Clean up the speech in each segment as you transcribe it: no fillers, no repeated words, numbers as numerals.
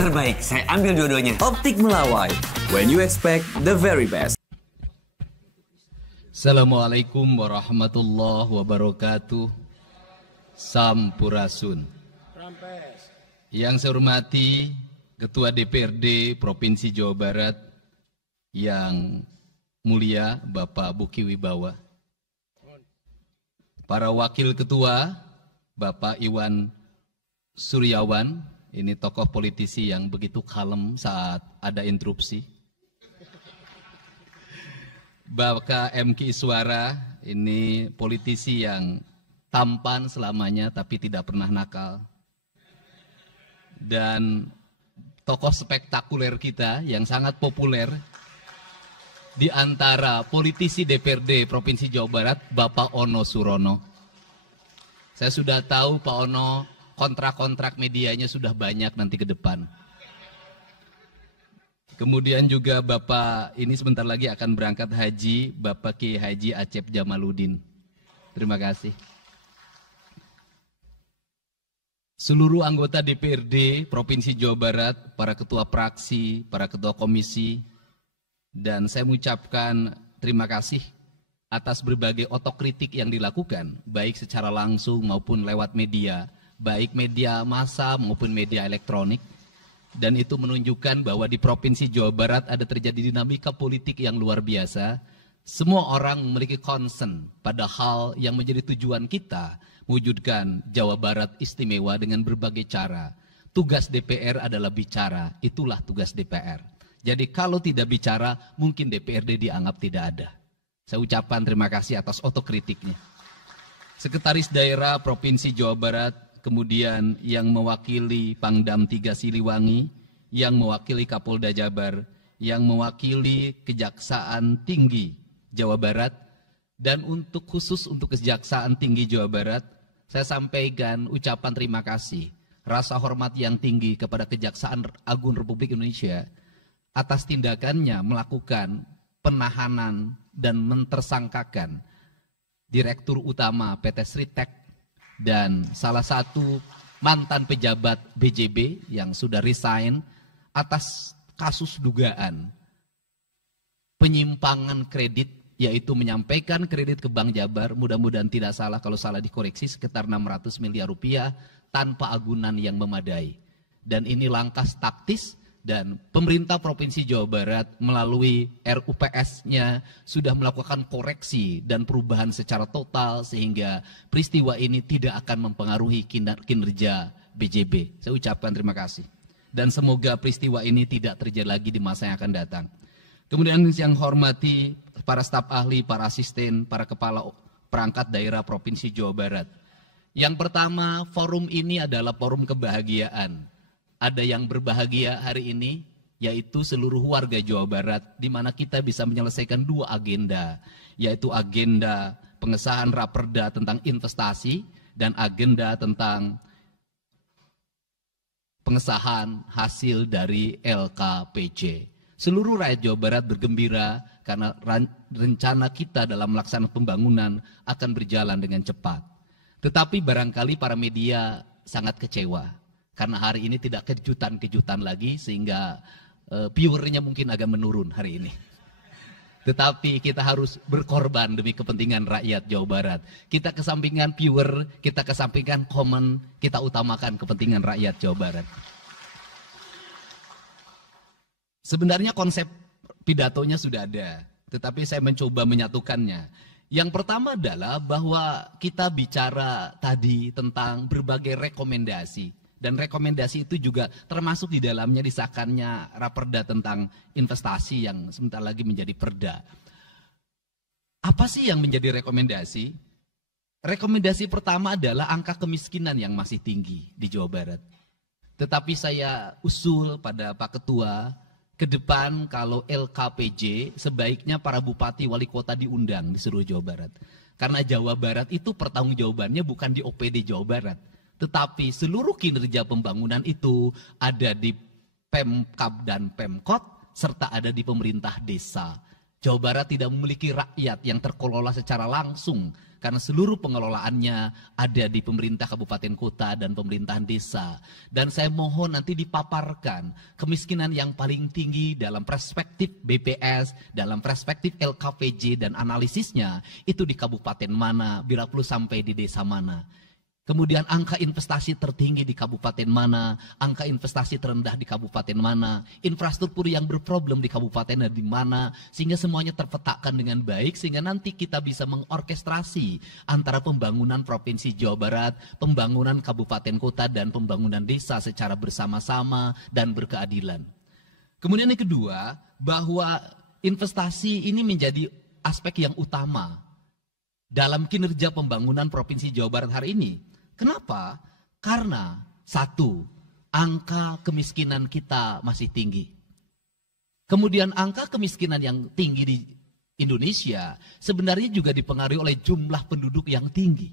Terbaik, saya ambil dua-duanya. Optik Melawai, when you expect the very best. Assalamualaikum warahmatullahi wabarakatuh. Sampurasun. Yang saya hormati Ketua DPRD Provinsi Jawa Barat yang mulia Bapak Buki Wibawa, para wakil ketua Bapak Iwan Suryawan, ini tokoh politisi yang begitu kalem saat ada interupsi. Bapak M.Ki Iswara, ini politisi yang tampan selamanya tapi tidak pernah nakal. Dan tokoh spektakuler kita yang sangat populer di antara politisi DPRD Provinsi Jawa Barat, Bapak Ono Surono. Saya sudah tahu Pak Ono kontrak-kontrak medianya sudah banyak nanti ke depan. Kemudian juga Bapak ini sebentar lagi akan berangkat haji, Bapak Kiai Haji Acep Jamaluddin. Terima kasih. Seluruh anggota DPRD Provinsi Jawa Barat, para ketua praksi, para ketua komisi, dan saya mengucapkan terima kasih atas berbagai otokritik yang dilakukan, baik secara langsung maupun lewat media, baik media massa maupun media elektronik. Dan itu menunjukkan bahwa di Provinsi Jawa Barat ada terjadi dinamika politik yang luar biasa. Semua orang memiliki concern pada hal yang menjadi tujuan kita, mewujudkan Jawa Barat istimewa dengan berbagai cara. Tugas DPR adalah bicara, itulah tugas DPR. Jadi kalau tidak bicara, mungkin DPRD dianggap tidak ada. Saya ucapkan terima kasih atas otokritiknya. Sekretaris Daerah Provinsi Jawa Barat, kemudian yang mewakili Pangdam 3 Siliwangi, yang mewakili Kapolda Jabar, yang mewakili Kejaksaan Tinggi Jawa Barat, dan khusus untuk Kejaksaan Tinggi Jawa Barat, saya sampaikan ucapan terima kasih, rasa hormat yang tinggi kepada Kejaksaan Agung Republik Indonesia atas tindakannya melakukan penahanan dan mentersangkakan Direktur Utama PT Sritek dan salah satu mantan pejabat BJB yang sudah resign atas kasus dugaan penyimpangan kredit, yaitu menyampaikan kredit ke Bank Jabar, mudah-mudahan tidak salah, kalau salah dikoreksi, sekitar 600 miliar rupiah tanpa agunan yang memadai. Dan ini langkah taktis, dan pemerintah Provinsi Jawa Barat melalui RUPS-nya sudah melakukan koreksi dan perubahan secara total sehingga peristiwa ini tidak akan mempengaruhi kinerja BJB. Saya ucapkan terima kasih. Dan semoga peristiwa ini tidak terjadi lagi di masa yang akan datang. Kemudian yang hormati para staf ahli, para asisten, para kepala perangkat daerah Provinsi Jawa Barat. Yang pertama, forum ini adalah forum kebahagiaan. Ada yang berbahagia hari ini, yaitu seluruh warga Jawa Barat, di mana kita bisa menyelesaikan dua agenda, yaitu agenda pengesahan Raperda tentang investasi dan agenda tentang pengesahan hasil dari LKPJ. Seluruh rakyat Jawa Barat bergembira karena rencana kita dalam melaksanakan pembangunan akan berjalan dengan cepat. Tetapi barangkali para media sangat kecewa. Karena hari ini tidak kejutan-kejutan lagi sehingga viewernya mungkin agak menurun hari ini. Tetapi kita harus berkorban demi kepentingan rakyat Jawa Barat. Kita kesampingkan viewer, kita kesampingkan komen, kita utamakan kepentingan rakyat Jawa Barat. Sebenarnya konsep pidatonya sudah ada, tetapi saya mencoba menyatukannya. Yang pertama adalah bahwa kita bicara tadi tentang berbagai rekomendasi. Dan rekomendasi itu juga termasuk di dalamnya disahkannya Raperda tentang investasi yang sebentar lagi menjadi perda. Apa sih yang menjadi rekomendasi? Rekomendasi pertama adalah angka kemiskinan yang masih tinggi di Jawa Barat. Tetapi saya usul pada Pak Ketua, ke depan kalau LKPJ sebaiknya para bupati wali kota diundang di seluruh Jawa Barat. Karena Jawa Barat itu pertanggungjawabannya bukan di OPD Jawa Barat. Tetapi seluruh kinerja pembangunan itu ada di Pemkab dan Pemkot, serta ada di pemerintah desa. Jawa Barat tidak memiliki rakyat yang terkelola secara langsung karena seluruh pengelolaannya ada di pemerintah kabupaten kota dan pemerintahan desa. Dan saya mohon nanti dipaparkan kemiskinan yang paling tinggi dalam perspektif BPS, dalam perspektif LKPJ dan analisisnya itu di kabupaten mana, bila perlu sampai di desa mana. Kemudian angka investasi tertinggi di kabupaten mana, angka investasi terendah di kabupaten mana, infrastruktur yang berproblem di kabupaten di mana, sehingga semuanya terpetakan dengan baik, sehingga nanti kita bisa mengorkestrasi antara pembangunan Provinsi Jawa Barat, pembangunan kabupaten kota, dan pembangunan desa secara bersama-sama dan berkeadilan. Kemudian yang kedua, bahwa investasi ini menjadi aspek yang utama dalam kinerja pembangunan Provinsi Jawa Barat hari ini. Kenapa? Karena satu, angka kemiskinan kita masih tinggi. Kemudian angka kemiskinan yang tinggi di Indonesia sebenarnya juga dipengaruhi oleh jumlah penduduk yang tinggi.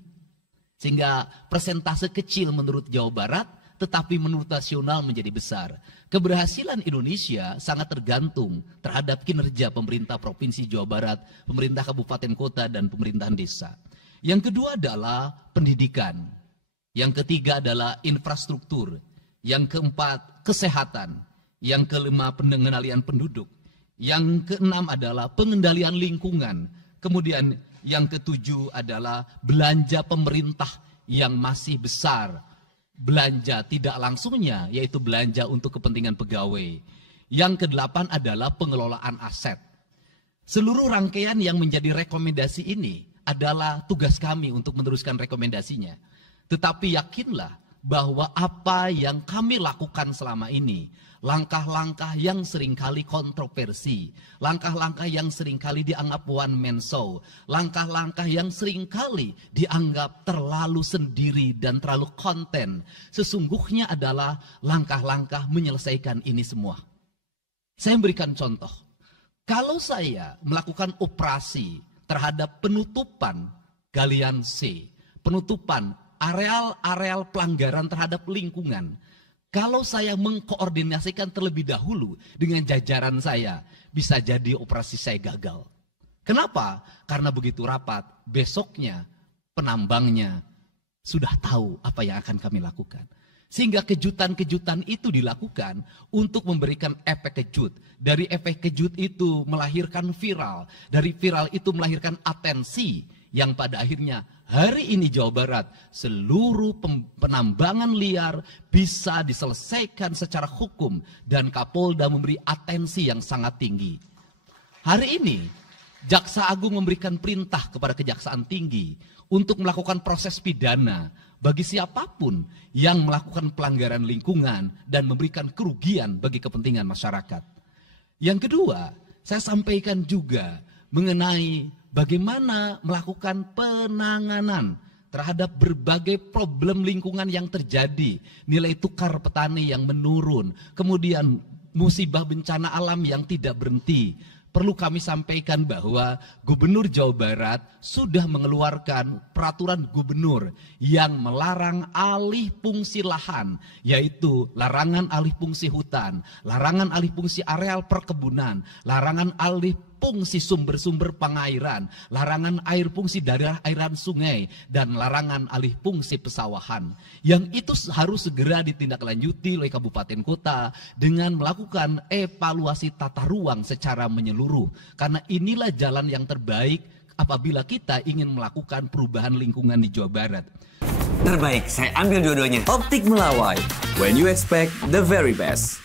Sehingga persentase kecil menurut Jawa Barat, tetapi menurut nasional menjadi besar. Keberhasilan Indonesia sangat tergantung terhadap kinerja pemerintah Provinsi Jawa Barat, pemerintah kabupaten kota, dan pemerintahan desa. Yang kedua adalah pendidikan. Yang ketiga adalah infrastruktur. Yang keempat, kesehatan. Yang kelima, pengendalian penduduk. Yang keenam adalah pengendalian lingkungan. Kemudian yang ketujuh adalah belanja pemerintah yang masih besar. Belanja tidak langsungnya, yaitu belanja untuk kepentingan pegawai. Yang kedelapan adalah pengelolaan aset. Seluruh rangkaian yang menjadi rekomendasi ini adalah tugas kami untuk meneruskan rekomendasinya. Tetapi yakinlah bahwa apa yang kami lakukan selama ini, langkah-langkah yang seringkali kontroversi, langkah-langkah yang seringkali dianggap one man show, langkah-langkah yang seringkali dianggap terlalu sendiri dan terlalu konten, sesungguhnya adalah langkah-langkah menyelesaikan ini semua. Saya berikan contoh. Kalau saya melakukan operasi terhadap penutupan galian C, penutupan areal-areal pelanggaran terhadap lingkungan, kalau saya mengkoordinasikan terlebih dahulu dengan jajaran saya, bisa jadi operasi saya gagal. Kenapa? Karena begitu rapat, besoknya penambangnya sudah tahu apa yang akan kami lakukan. Sehingga kejutan-kejutan itu dilakukan untuk memberikan efek kejut. Dari efek kejut itu melahirkan viral. Dari viral itu melahirkan atensi yang pada akhirnya hari ini Jawa Barat seluruh penambangan liar bisa diselesaikan secara hukum dan Kapolda memberi atensi yang sangat tinggi. Hari ini Jaksa Agung memberikan perintah kepada Kejaksaan Tinggi untuk melakukan proses pidana bagi siapapun yang melakukan pelanggaran lingkungan dan memberikan kerugian bagi kepentingan masyarakat. Yang kedua, saya sampaikan juga mengenai bagaimana melakukan penanganan terhadap berbagai problem lingkungan yang terjadi. Nilai tukar petani yang menurun, kemudian musibah bencana alam yang tidak berhenti. Perlu kami sampaikan bahwa Gubernur Jawa Barat sudah mengeluarkan peraturan gubernur yang melarang alih fungsi lahan, yaitu larangan alih fungsi hutan, larangan alih fungsi areal perkebunan, larangan alih fungsi sumber-sumber pengairan, larangan air fungsi daerah airan sungai, dan larangan alih fungsi pesawahan. Yang itu harus segera ditindaklanjuti oleh kabupaten kota dengan melakukan evaluasi tata ruang secara menyeluruh. Karena inilah jalan yang terbaik apabila kita ingin melakukan perubahan lingkungan di Jawa Barat. Terbaik, saya ambil dua-duanya. Optik Melawai. When you expect the very best.